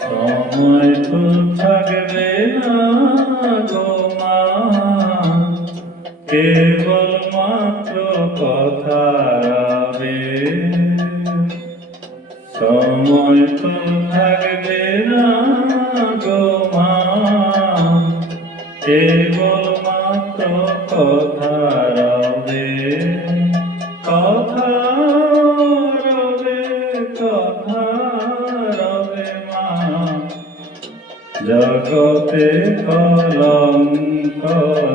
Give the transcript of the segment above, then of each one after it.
সময় তো থাকবে না গো মা, কেবল মাত্র কথা রবে। সময় তো থাকবে না গো মা, কেবল মাত্র কথা রবে। কথা রবে, কথা রবে মা, জগতে কলঙ্ক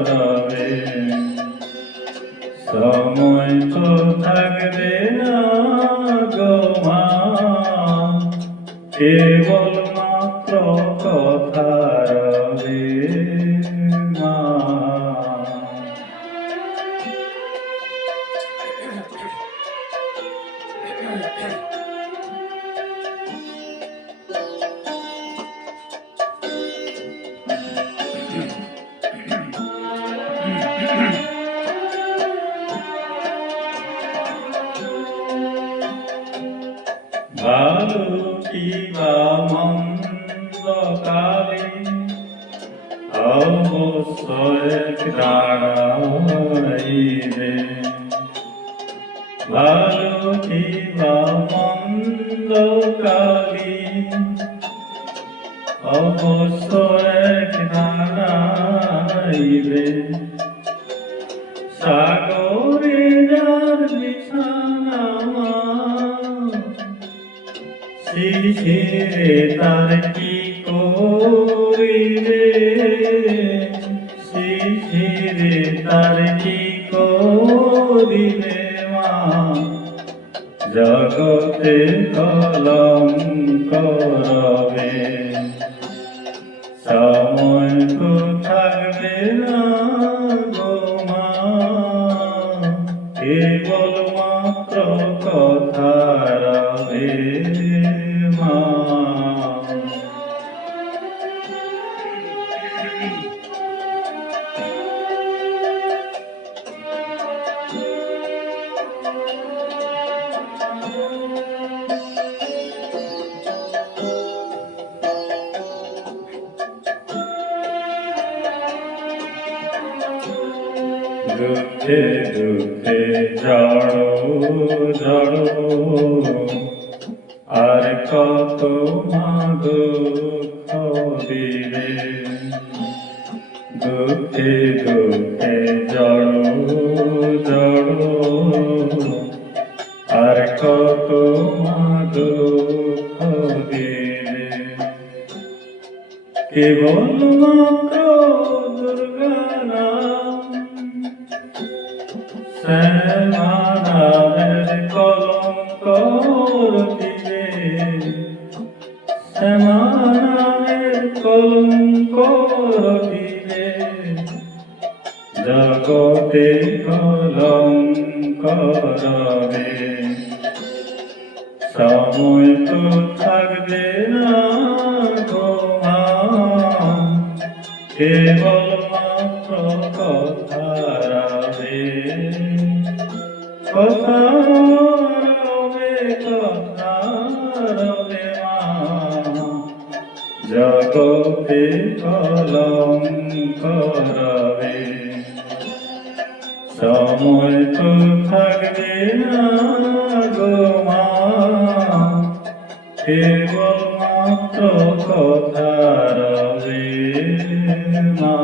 রবে। সময় তো থাকবে না গো মা, কেবল মাত্র কথা রবে মা। ভালো কিবা মন্দ কালে অবশ্যই দাঁড়াইবে। ভালো কিবা মন্দ কালে অবশ্যই দাঁড়াইবে। সাগরে যার বিছানা, শিশিরে তার কি করিবে। শিশিরে তার কি করিবে মা, জগতে কলঙ্ক রবে। সময় তো থাকবে না গো মা, কেবল মাত্র কথা রবে মা। দুঃখে দুঃখে জড়ো জড়ো, আর কত মা দুঃখ দিবে। দুঃখে দুঃখে জড়ো জড়ো, আর কত মা দুঃখ দিবে। কেবল মাত্র দুর্গা নাম, শ্যামানামের কলঙ্ক রটিবে। শ্যামানামের কলঙ্ক রটিবে, জগতে কলঙ্ক রবে। সময় তো থাকবে না গো মা, কেবল মাত্র কথা রবে। কথা রবে, কথা রবে মা, জগতে কলঙ্ক রবে। সময় তো থাকবে না গো মা, কেবল মাত্র কথা রবে মা।